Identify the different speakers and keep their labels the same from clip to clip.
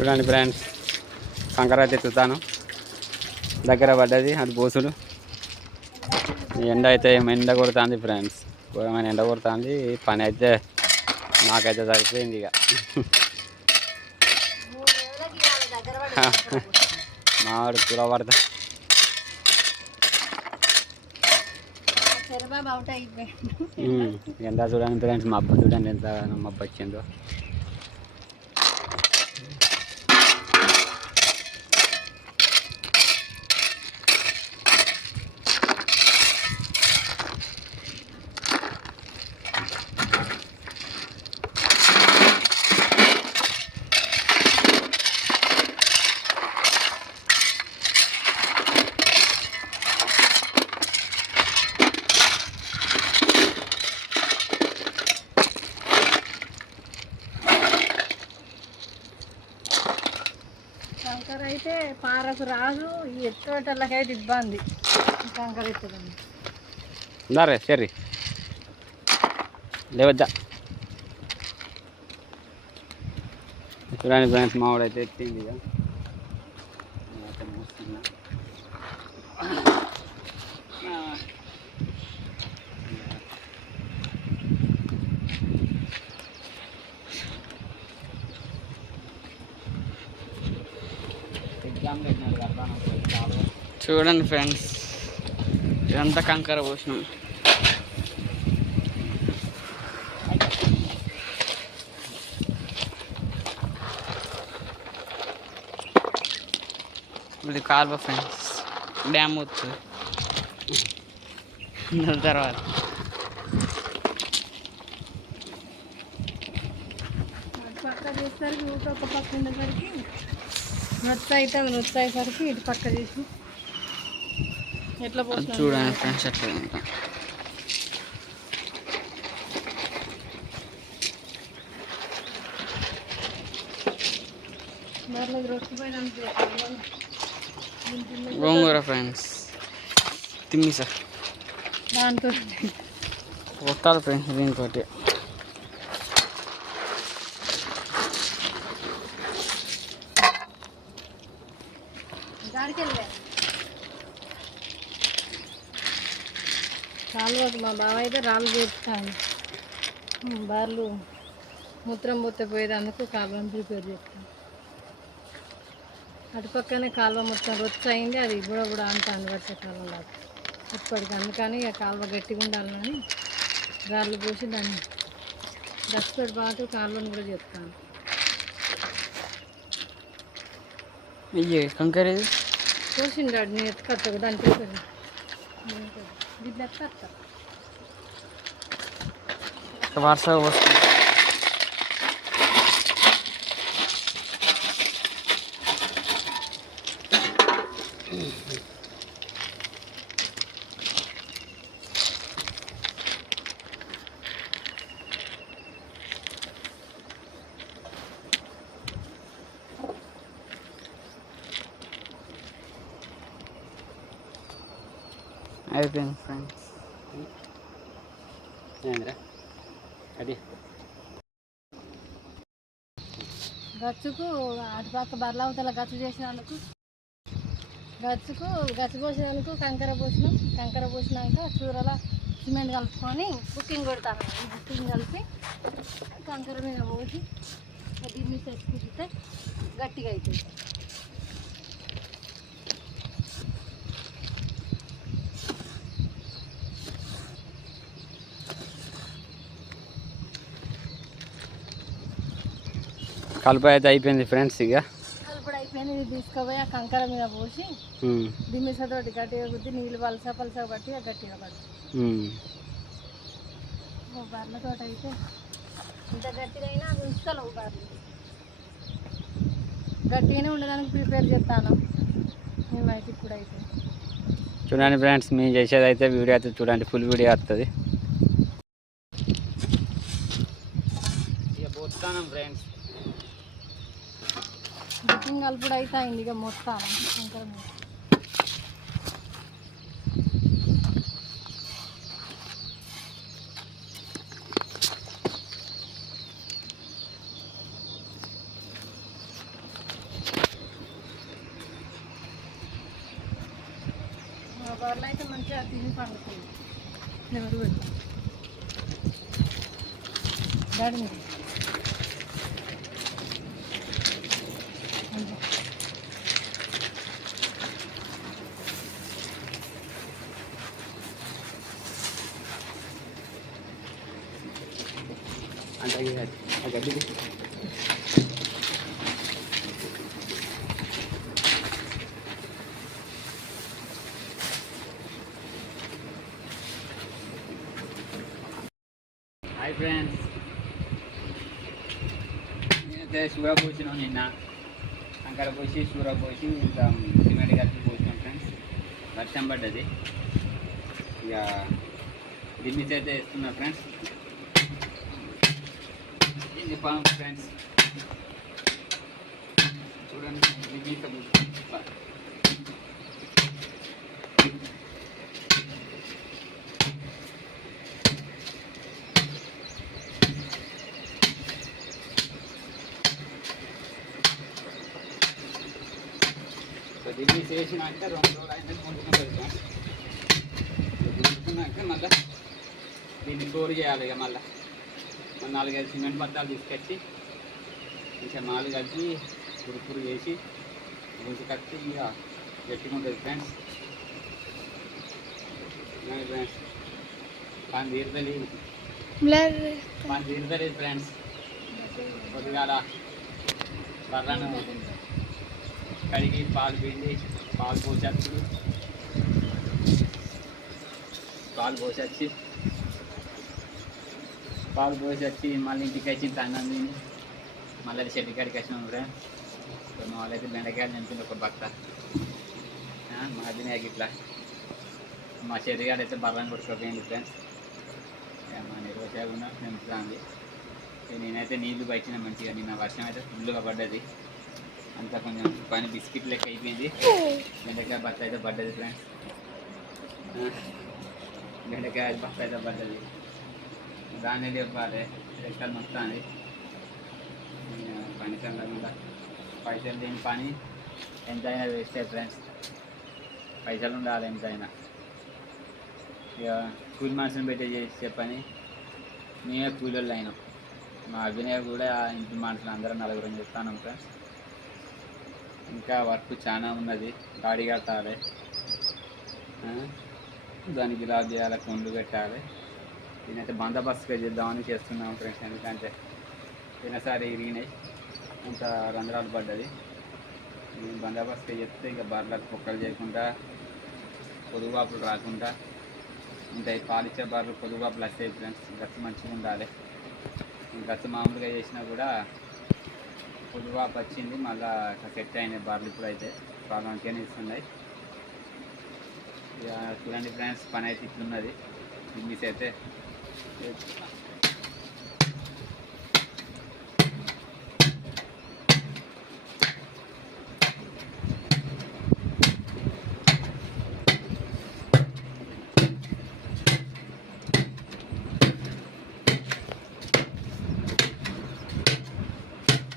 Speaker 1: చూడండి ఫ్రెండ్స్ కంకర తెచ్చుతాను దగ్గర పడ్డది అది బోసుడు ఎండ అయితే ఎండ కొడుతుంది ఫ్రెండ్స్ ఘోరమైన ఎండ కొడుతుంది. పని అయితే నాకైతే సరిపోయింది ఇక. మావాడు కూర పడతా. ఎండ చూడండి ఫ్రెండ్స్ మబ్బు చూడండి ఎంత మబ్బు వచ్చిందో.
Speaker 2: కంకర అయితే పారకు రాదు ఈ ఎత్తుటోళ్ళకైతే ఇబ్బంది. కంకర ఎత్తడం
Speaker 1: ఉందారే సరే లేవద్దా? చూడండి ఫ్రెండ్స్ అయితే ఎత్తింది ఇక నేనైతే మూస్తున్నా. చూడండి ఫ్రెండ్స్. ఇదంతా కంకర పోసినాం. ఇది కాల్వ ఫ్రెండ్స్. డ్యామ్ వస్తుంది. దాని తర్వాత.
Speaker 2: అటు చేసేసరికి ఊట ఒక పక్క ఉండేసరికి. నొచ్చ అయితే అయ్యేసరికి ఇటు పక్క చేసి. ఎట్లా
Speaker 1: చూడండి ఫ్రెండ్స్ అట్లా ఉంటాం గోంగూర ఫ్రెండ్స్. తిమ్మి సార్.
Speaker 2: దాంతో
Speaker 1: కొట్టాలి ఫ్రెండ్స్ దీంతోటి
Speaker 2: దానికి వెళ్ళే కాలువకు మా బావ అయితే రాళ్ళు చేస్తాను బార్లు మూత్రం పోయేదందుకు కాలువని ప్రిపేర్ చేస్తాను అటుపక్కనే కాలువ మొత్తం రొచ్చ అయింది అది కూడా కూడా అంటాను వర్షాకాలం లాగా ఇప్పటికి అందుకని ఇక కాలువ గట్టిగా ఉండాలని రాళ్ళు పోసి దాన్ని దశతో పాటు కాలువని కూడా చెప్తాను
Speaker 1: అయ్యే కంకర
Speaker 2: చూసిండాడు నేను ఎత్తుకొస్తా దాని ప్రిపేర్ దీంట్లో ఎత్తుకొస్తా
Speaker 1: వరుసగా వస్తుంది అయిపోయింది ఫ్రెండ్స్ ఏంద్రా అది
Speaker 2: గచ్చుకు అటుపక్క బర్లావతల గచ్చు చేసినందుకు గచ్చుకు గచ్చు పోసినందుకు కంకర పోసినాం. కంకర పోసినాక చూరల సిమెంట్ కలుపుకొని బుకింగ్ కొడతాను బుకింగ్ కలిపి కంకర మీద పోసి దీన్ని తెచ్చుకుంటే గట్టిగా అవుతుంది
Speaker 1: కలుపు అయితే అయిపోయింది ఫ్రెండ్స్ ఇక.
Speaker 2: ఇప్పుడు అయిపోయింది ఇది తీసుకుపోయి ఆ కంకర మీద పోసి దిమ్మిసతోటి గట్టిగా గుద్ది నీళ్ళు పలస పలస పట్టి ఆ గట్టిగా. ఓ బర్రెలతో అయితే ఇంత గట్టిగా అవి ఉంచుకోలేవు బర్రెలు గట్టిగానే ఉండడానికి ప్రిపేర్ చేస్తాను మేమైతే ఇప్పుడైతే.
Speaker 1: చూడండి ఫ్రెండ్స్ మేము చేసేది అయితే వీడియో అయితే చూడండి ఫుల్ వీడియో వస్తుంది
Speaker 2: వాకింగ్ అల్పుడు అయితే అయింది ఇక మొత్తం ఇంకా మంచిగా తిని పండుతుంది ఎవరు డాడీ
Speaker 1: హాయ్ ఫ్రెండ్స్ నేనైతే షూరా పోసినాం నిన్న. అక్కడ పోసి సూర పోసి ఇంకా సిమెంట్ కలిపి పోసినాం ఫ్రెండ్స్ వర్షం పడ్డది. ఇక దిమ్మిస్ అయితే వేస్తున్నా ఫ్రెండ్స్ ఇది పాము ఫ్రెండ్స్ చూడండి దిమ్మిస్ దిమ్మిస్ వేసినాక రెండు రోజులు అయితే ముందుకుంటుంది ఫ్రెండ్స్ ముందుకున్నాక మళ్ళీ దీన్ని స్టోర్ చేయాలి ఇక మళ్ళీ ఒక నాలుగైదు సిమెంట్ బత్తాలు తీసుకొచ్చి ఇంకా నాలుగు కలిపి పురుపురు వేసి గుంజు కట్టి ఇక గట్టిగా ఉంటుంది ఫ్రెండ్స్ ఫ్రెండ్స్ పని తీరుతలేదు. పని తీరుతలేదు ఫ్రెండ్స్ కొద్దిగాల బర్రను కడిగి పాలు పిండి పాలు పోసేప్పుడు పాలు పోసొచ్చి పాలు వచ్చి మళ్ళీ ఇంటికి వచ్చి అన్నం తిని మళ్ళీ అది చెట్టు కాడికి వచ్చినాం కూడా కొన్ని వాళ్ళైతే బెండకాయలు నింపింది ఒక భక్త మా తినేకి ఇట్లా మా చెరిగాడు అయితే బర్రం కొట్టుకోపోయింది ఫ్రెండ్స్. మా నిర్వచాలు ఉన్నా నింపుతుంది నేనైతే నీళ్ళు పట్టిన మంచిగా నిన్న వర్షం అయితే ఫుల్గా పడ్డది. అంతా కొంచెం పని బిస్కెట్ లెక్క అయిపోయింది. బెండకాయ బట్ట అయితే పడ్డది ఫ్రెండ్స్. బెండకాయ బట్ట అయితే పడ్డది. దాన్ని చెప్పాలి రెక్కలు మొత్తాన్ని. పని కన్నా పైసలు లేని పని ఎంతైనా వేస్తే ఫ్రెండ్స్ పైసలు ఉండాలి ఎంతైనా. ఇక కూలి మనుషులు పెట్టి చేసే పని మేమే కూలీళ్ళు అయినాం. మా అభినయ్ కూడా ఇంటి మనుషులు అందరం నలుగురం చెప్తాను ఫ్రెండ్స్ ఇంకా వర్క్ చాలా ఉన్నది గాడి కట్టాలి. దానికి ఇలా చేయాలి కొండ్లు పెట్టాలి. నేనైతే బందోబస్తుగా చేద్దామని చేస్తున్నాం ఫ్రెండ్స్. ఎందుకంటే పోయినసారి ఇరిగినాయి. అంత రంధ్రాలు పడ్డది. నేను బందోబస్తుగా చెప్తే ఇంకా బర్రెలకు కుక్కలు చేయకుండా పొదుగుబాపులు రాకుండా ఉంటాయి పాలిచ్చే బర్రెలు పొదుగుబాపులు వస్తాయి ఫ్రెండ్స్ గచ్చు మంచిగా ఉండాలి. గచ్చు మామూలుగా చేసినా కూడా పొదుగుబాపు వచ్చింది. మళ్ళీ సెట్ అయినాయి బర్రెలు ఇప్పుడు అయితే బాగా మంచిగానే ఇస్తున్నాయి. ఇక చూడండి ఫ్రెండ్స్ పని అయితే ఇట్లున్నది. బిజినెస్ అయితే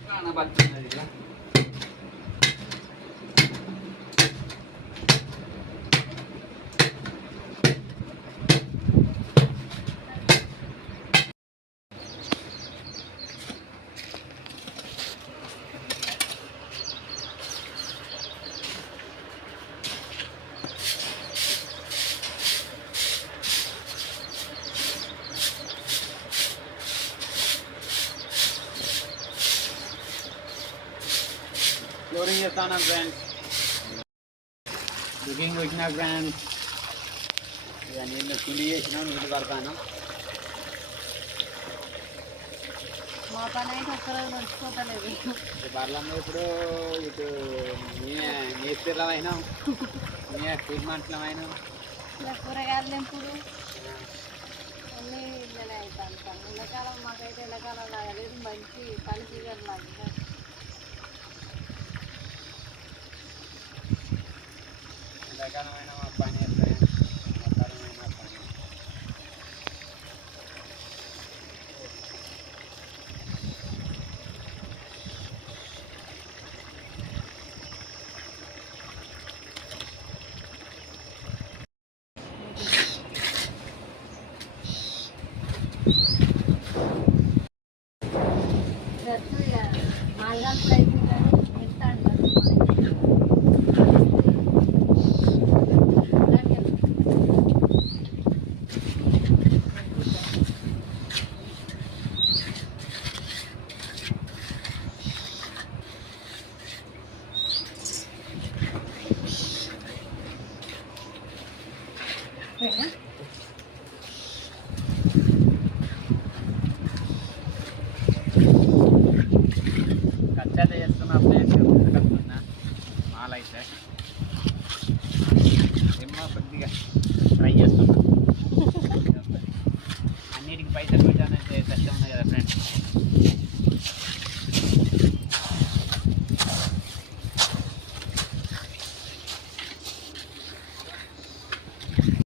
Speaker 1: 하나 맞춰 날리자. ఫ్లోరింగ్ చేస్తాను ఫ్రెండ్స్ బుకింగ్ వచ్చిన ఫ్రెండ్స్ ఇక నీళ్ళు కులి చేసినాం నీళ్ళు కడతాను
Speaker 2: మా పని అయితే ఒక్కరోజు నడిచిపోతలేదు
Speaker 1: బర్లమ్మ ఇప్పుడు ఇటు నేనే మేస్త్రిలం అయినాం నేనే కూలి మనుషులం అయినాం
Speaker 2: ఇలా కూరగాయలు నింపుడు అన్నీ ఇళ్ళనే అవుతాను ఎండాకాలం మాకైతే ఎండాకాలం లాగలేదు మంచి పని సీజన్ లాగా
Speaker 1: కట్టుకున్న మాల కొద్దిగా ట్రై చేస్తున్నా. అన్నిటికీ పైసలు